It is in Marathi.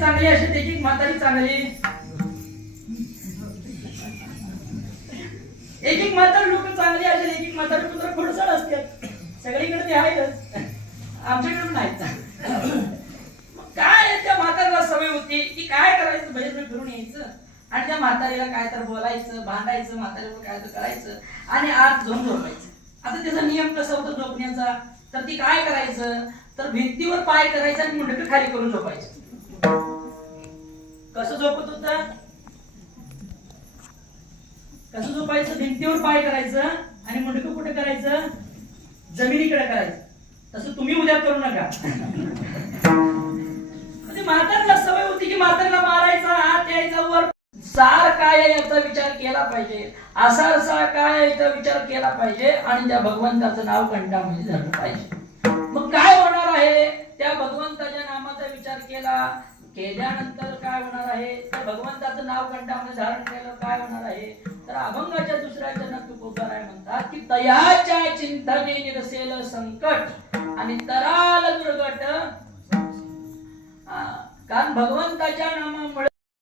चांगली असेल एक एक म्हातारी चांगली, एक एक म्हातारी लोक चांगली असेल, एक एक म्हातारी पुत्र खोडसाळ असतात. सगळीकडे ते आहेतच, आमच्याकडे नाहीत. काय त्या म्हातारीला सवय होती की काय करायचं, बाहेर फिरून यायचं आणि त्या म्हातारीला काय तर बोलायचं, भांडायचं, म्हातारीवर काय तर करायचं आणि आत जाऊन झोपायचं. आता त्याचा नियम कसा होता झोपण्याचा, तर ती काय करायचं, तर भिंतीवर पाय करायचं आणि मुंडकं खाली करून झोपायचं. कसं झोपत होता, कसं झोपायचं, भिंतीवर पाय करायचं आणि मुंडकं कुठे करायचं, जमिनीकडे करायचं. तसं तुम्ही उद्या करू नका. म्हणजे म्हातारीला सवय होती की म्हातारीला मारायचा, हात यायचा वर, सार काय याचा विचार केला पाहिजे, असा काय याचा विचार केला पाहिजे आणि त्या भगवंताचं नाव कंठामध्ये धरलं पाहिजे. मग काय होणार आहे, त्या भगवंताच्या नामाचा विचार केल्यानंतर काय होणार आहे, त्या भगवंताचं नाव कंठामध्ये धारण केलं काय होणार आहे, तर अभंगाच्या दुसऱ्या चरणात तुकोबाराय म्हणतात की तयाच्या चिंतने निरसेल संकट आणि तराल दुर्गट. कारण भगवंताच्या नामामुळे